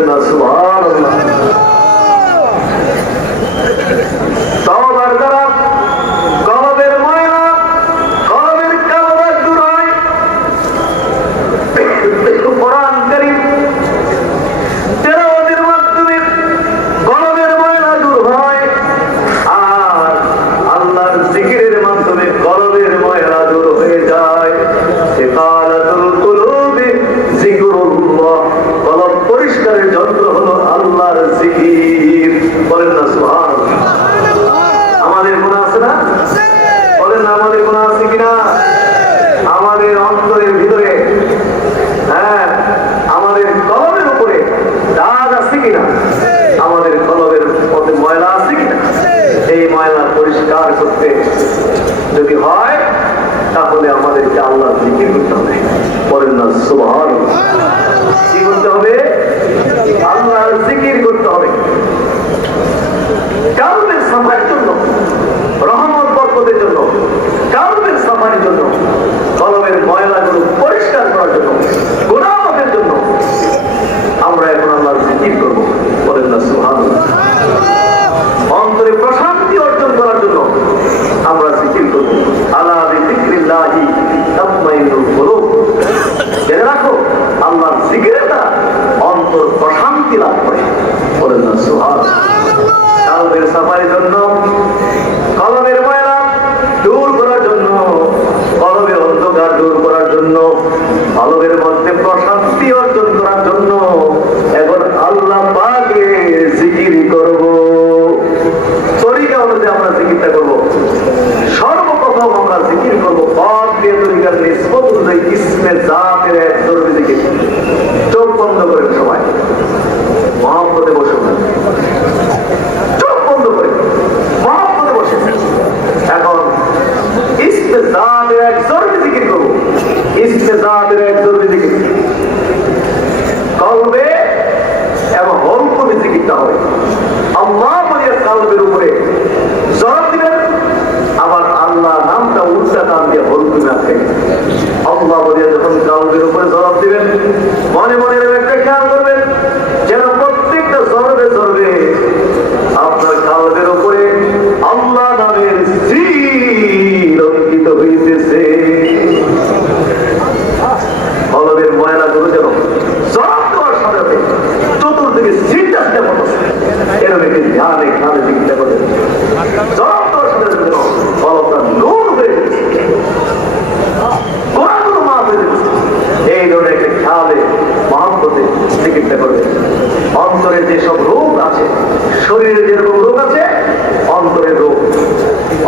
বলেন না সুবহানাল্লাহ। তওবার দ্বারা কলবের ময়লা, কলবের কালো দাগ দূর হয়। কোরআন কারীম তেলাওয়াতের মাধ্যমে কলবের ময়লা দূর হয়, আর আল্লাহর জিকিরের মাধ্যমে কলবের ময়লা দূর হয়ে যায়। সিকালাতুল কুলুবি যিকরুল্লাহ, কলব পরিষ্কারের যন্ত্র হলো আল্লাহর জিকির। বলেন না সুবহানাল্লাহ। আমাদের গুনাহ আছে না? বলেন না আমাদের গুনাহ আছে কিনা? আমাদের অন্তরের ভিতরে, হ্যাঁ, আমাদের কলবের উপরে দাগ আছে কিনা? আমাদের কলবের মধ্যে ময়লা আছে কিনা? এই ময়লা পরিষ্কার করতে যদি হয় তাহলে আমাদেরকে আল্লাহ জিকির করতে হবে। বলেন না সুবহানাল্লাহ। কি করতে হবে? আল্লাহর জিকির করতে হবে। কালবের সাফার জন্য, রহমত বরকতের জন্য, কালবের সাফার জন্য, কলবের ময়লাগুলো পরিষ্কার করার জন্য, গুনাহ মাফের জন্য আমরা এখন আল্লাহর জিকির করব। বলেন না সুবহানাল্লাহ। অন্তরে প্রশান্তি অর্জন করার জন্য আমরা জিকির করব। আলা বিযিকরিল্লাহি তাতমাইন্নুল কুলুব। জেনে রাখো, আল্লাহর জিকিরের দ্বারা অন্তর প্রশান্তি লাভ করে। বলেন না সুবহানাল্লাহ। কালবের সাফার জন্য, কলবের ময়লা দূর করার জন্য, কলবের অন্ধকার দূর করার জন্য, কলবের মধ্যে প্রশান্তি অর্জন করার জন্য এখন আল্লাহ পাকের জিকির করব। তরিকা অনুযায়ী আমরা জিকিরটা করব। সর্বপ্রথম আমরা জিকির করব পথ দিয়ে তরিকার নিসবত অনুযায়ী ইসমে জাতের এক জরুরি জিকির। চোখ বন্ধ করেন সবাই, মহব্বতে বসুন, চোখ বন্ধ করে মহব্বতে বসে এখন ইসমে জাতের এক জরুরি জিকির করব। ইসমে জাতের এক জরুরি জিকির কলবে এবং হলকমে জিকিরটা হবে। আল্লাহ বলিয়া কালবের উপরে জড় দিবেন, আবার আল্লাহ নামটা উল্টা নাম দিয়ে হলকমে আছে। আল্লাহ বলিয়া যখন কালবের উপরে জড় দিবেন, মনে মনে একটা খেয়াল করবেন যেন প্রত্যেকটা জরবে জরবে আপনার কালবের উপরে আল্লাহ নামের জিকির অঙ্কিত হইতেছে। কলবের ময়লাগুলো যেন জড় দেওয়ার সাথে চতুর্দিকে সিটটা সিটে পড়ছে, এরকম একটি ধ্যানে খেয়ালে জিকিরটা করে জড় দেওয়ার সাথে যেন কলবটা নূর হয়ে গেছে, গোড়াগুলো মাফ হয়ে গেছে। এই ধরনের একটা খেয়ালে মহব্বতে জিকিরটা করবে। অন্তরে যেসব রোগ আছে, শরীরে যেরকম রোগ আছে, অন্তরের রোগ,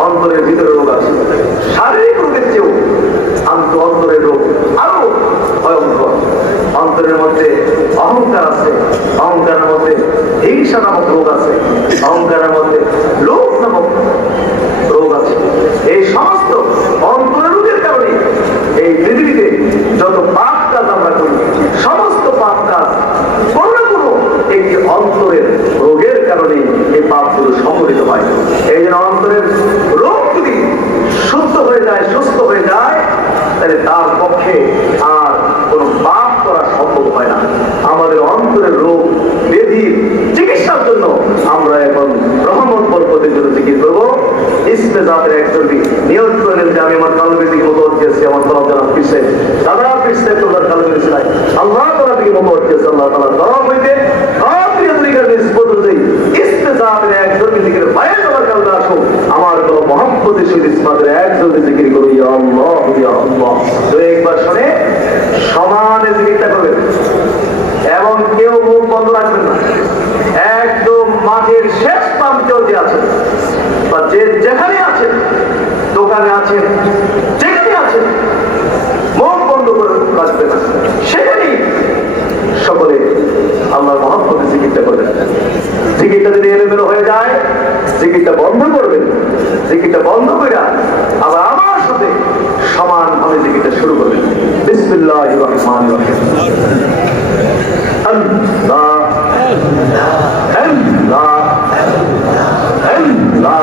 অন্তরের ভিতরে রোগ আছে, শারীরিক রোগের চেয়েও অন্তরের রোগ আরো ভয়ঙ্কর। অন্তরের মধ্যে অহংকার আছে, অহংকারের মধ্যে হিংসা নামক রোগ আছে, অহংকারের মধ্যে লোভ নামক রোগ আছে। এই সমস্ত অন্তরের রোগের কারণে এই পৃথিবীতে যত পাপ কাজ আমরা করি, সমস্ত পাপ কাজ কোনো না কোনো একটি অন্তরের রোগের কারণে এই পাপগুলো সংঘটিত হয়। এই জন্য অন্তরের রোগ যদি সুস্থ হয়ে যায়, সুস্থ হয়ে যায়, তাহলে তার পক্ষে আর কোনো পাপ করা সম্ভব হয় না। আমাদের অন্তরের রোগ ব্যাধির চিকিৎসার জন্য আমরা এখন রহমত বরকতের জন্য জিকির করবো। ইসমে জাতের একজনকে নিয়ত করলেন যে আমি আমার কালবের দিকে মত দিয়েছি, আমার তরফ জানাব পিছে দাদা পিছতে তোমার কালবের ছিলাই আল্লাহ তাআলা দিকে মত দিয়েছে, আল্লাহ তাআলা তরফ হইতে কাফির তরিকার নিসবত অনুযায়ী ইসমে জাতের একজনকে জিকির বাইরে তোমার কালবে আসো, আমার কোনো মহব্বতের সহিত ইসমাতের একজনকে জিকির করো, ইয়া আল্লাহ ইয়া আল্লাহ। তো একবার শুনে সমানে জিকিরটা করবেন এবং কেউ মুখ বন্ধ রাখবেন না। একদম মাঠের শেষ প্রান্তেও যে আছে বা যে যেখানে আছে, দোকানে আছে, যেখানে আছে, মুখ বন্ধ করে রাখবে না, সেখানেই সকলে আল্লাহর মহব্বতে জিকিরটা করবেন। জিকিরটা যদি এলোমেলো হয়ে যায়, জিকিরটা বন্ধ করবেন। জিকিরটা বন্ধ করে আবার আমার সাথে সমানভাবে জিকিরটা শুরু করবেন। বিসমিল্লাহির রহমানির রহিম। আল্লাহ আল্লাহ আল্লাহ